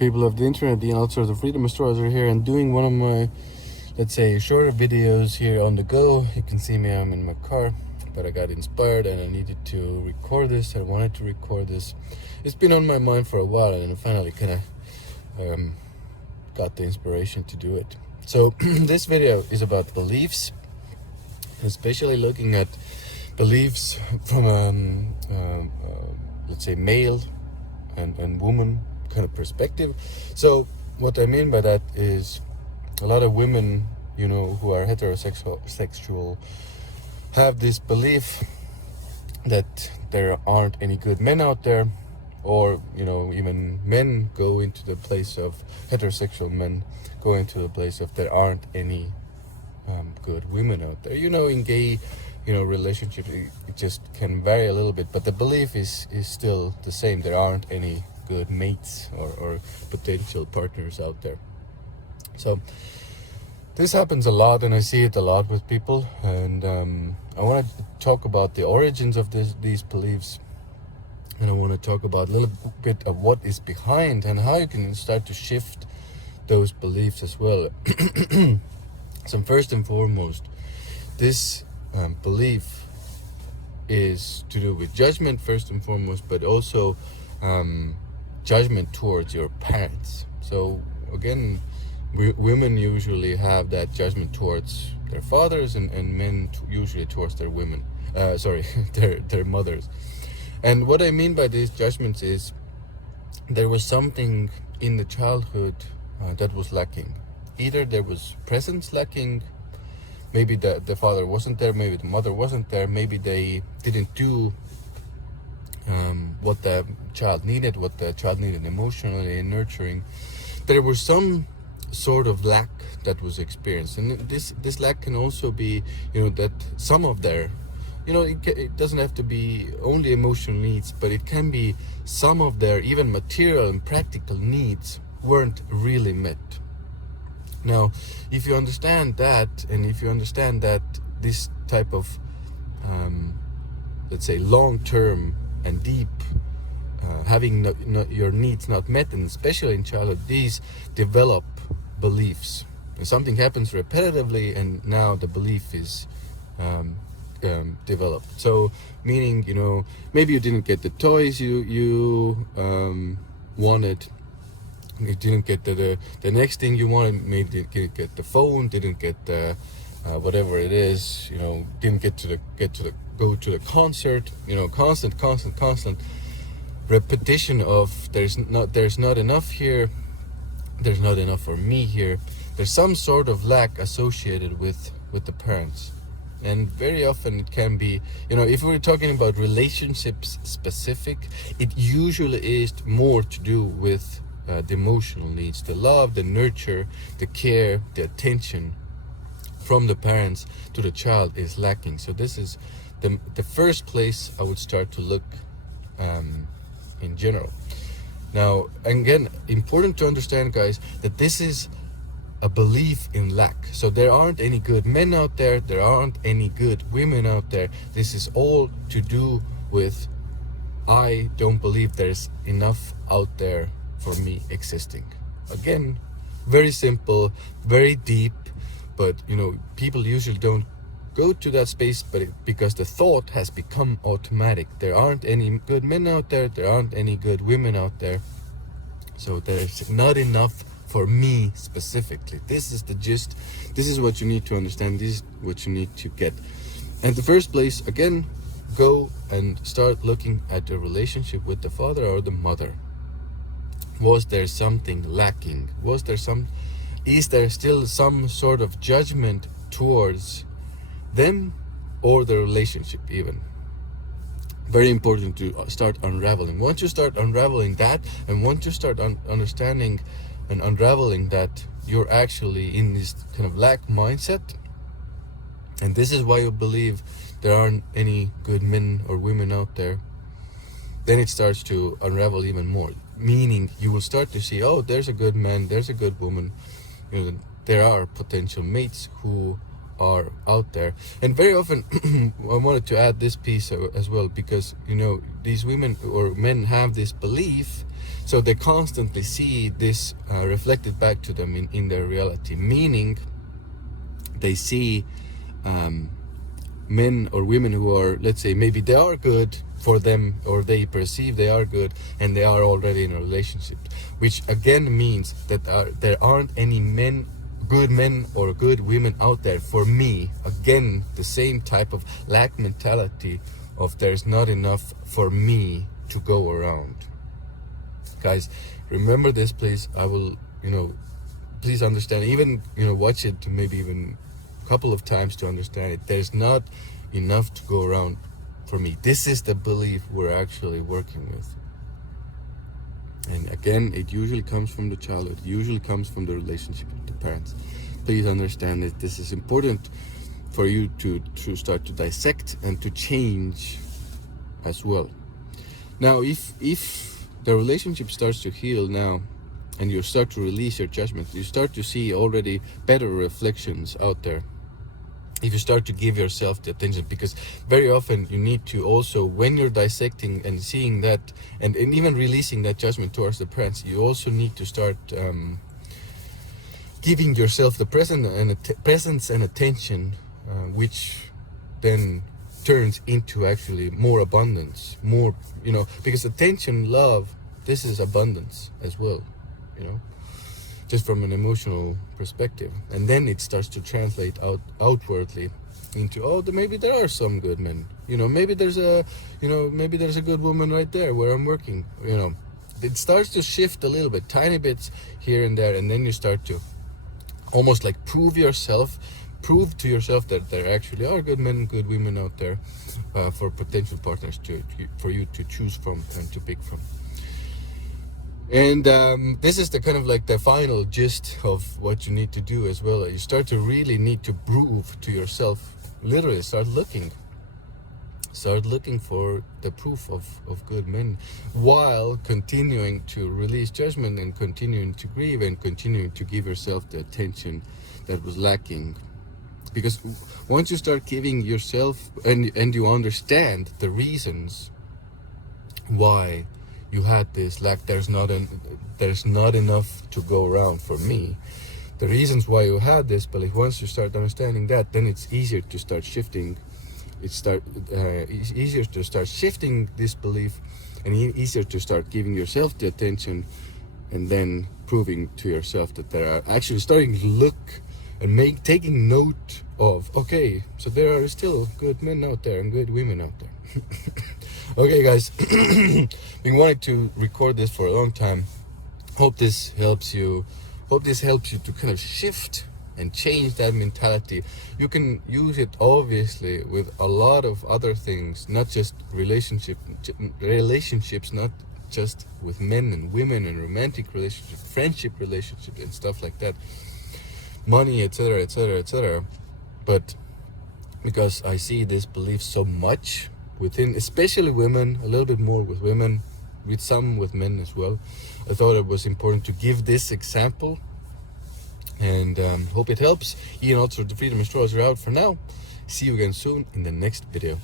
people of the internet. Ian Altosaar Freedom Astrology here, and doing one of my, let's say, shorter videos here on the go. You can see me, I'm in my car, but I got inspired and I needed to record this. I wanted to record this. It's been on my mind for a while, and I finally kind of got the inspiration to do it. So this video is about beliefs, especially looking at beliefs from let's say male and woman kind of perspective. So what I mean by that is a lot of women, you know, who are heterosexual have this belief that there aren't any good men out there, or, you know, even men go into the place of heterosexual men go into the place of there aren't any good women out there. You know, in gay, you know, relationships, it just can vary a little bit, but the belief is still the same. There aren't any good mates or potential partners out there. So this happens a lot, and I see it a lot with people, and I want to talk about the origins of these beliefs, and I want to talk about a little bit of what is behind and how you can start to shift those beliefs as well. So first and foremost, this belief is to do with judgment first and foremost, but also judgment towards your parents. So again, women usually have that judgment towards their fathers, and men usually towards their women. Their mothers. And what I mean by these judgments is there was something in the childhood that was lacking. Either there was presence lacking, maybe the father wasn't there, maybe the mother wasn't there, maybe they didn't do what the child needed emotionally and nurturing. There was some sort of lack that was experienced, and this lack can also be, you know, that some of their, you know, it doesn't have to be only emotional needs, but it can be some of their even material and practical needs weren't really met. Now, if you understand that, and if you understand that this type of let's say long-term and deep having your needs not met, and especially in childhood, these develop beliefs, and something happens repetitively, and now the belief is developed. So meaning, you know, maybe you didn't get the toys you wanted, you didn't get the next thing you wanted, maybe you didn't get the phone, didn't get the whatever it is, you know, didn't go to the concert, you know, constant repetition of there's not enough here, there's not enough for me here. There's some sort of lack associated with the parents. And very often it can be, you know, if we're talking about relationships specific, it usually is more to do with the emotional needs, the love, the nurture, the care, the attention from the parents to the child is lacking. So this is the first place I would start to look in general. Now, again, important to understand, guys, that this is a belief in lack. So there aren't any good men out there, there aren't any good women out there. This is all to do with, I don't believe there's enough out there for me existing. Again, very simple, very deep, but, you know, people usually don't go to that space, but because the thought has become automatic. There aren't any good men out there, there aren't any good women out there, so there's not enough for me specifically. This is the gist. This is what you need to understand. This is what you need to get. And the first place, again, go and start looking at the relationship with the father or the mother. Was there something lacking? Is there still some sort of judgment towards them or the relationship even? Very important to start unraveling. Once you start unraveling that, and once you start understanding and unraveling that you're actually in this kind of lack mindset, and this is why you believe there aren't any good men or women out there, then it starts to unravel even more. Meaning you will start to see, oh, there's a good man, there's a good woman, you know, there are potential mates who are out there. And very often I wanted to add this piece as well, because you know, these women or men have this belief, so they constantly see this reflected back to them in their reality, meaning they see men or women who are, let's say, maybe they are good for them, or they perceive they are good, and they are already in a relationship, which again means that there aren't any good men or good women out there for me. Again, the same type of lack mentality of there's not enough for me to go around. Guys, remember this, please. I will, you know, please understand, even, you know, watch it maybe even a couple of times to understand it. There's not enough to go around for me. This is the belief we're actually working with. And again, it usually comes from the childhood, it usually comes from the relationship with the parents. Please understand that this is important for you to start to dissect and to change as well. Now, if the relationship starts to heal now, and you start to release your judgment, you start to see already better reflections out there. If you start to give yourself the attention, because very often you need to also, when you're dissecting and seeing that, and even releasing that judgment towards the parents, you also need to start giving yourself the presence and attention, which then turns into actually more abundance, more, you know, because attention, love, this is abundance as well, you know, just from an emotional perspective. And then it starts to translate outwardly into, oh, maybe there are some good men, you know, maybe there's a good woman right there where I'm working, you know. It starts to shift a little bit, tiny bits here and there, and then you start to almost like prove to yourself that there actually are good men, good women out there for potential partners for you to choose from and to pick from. And this is the kind of like the final gist of what you need to do as well. You start to really need to prove to yourself, literally start looking for the proof of good men, while continuing to release judgment and continuing to grieve and continuing to give yourself the attention that was lacking. Because once you start giving yourself and you understand the reasons why you had this lack, there's not enough to go around for me, the reasons why you had this belief, once you start understanding that, then it's easier to start shifting. It's easier to start shifting this belief, and easier to start giving yourself the attention, and then proving to yourself that there are actually starting to look and taking note of, okay, so there are still good men out there and good women out there. Okay, guys, been wanting to record this for a long time. Hope this helps you to kind of shift and change that mentality. You can use it obviously with a lot of other things, not just relationships, not just with men and women and romantic relationships, friendship relationships and stuff like that, money, etc., etc., etc. But because I see this belief so much within, especially women, a little bit more with women, with some with men as well, I thought it was important to give this example, and hope it helps. Ian Altosaar, the Freedom Astrologer, out for now. See you again soon in the next video.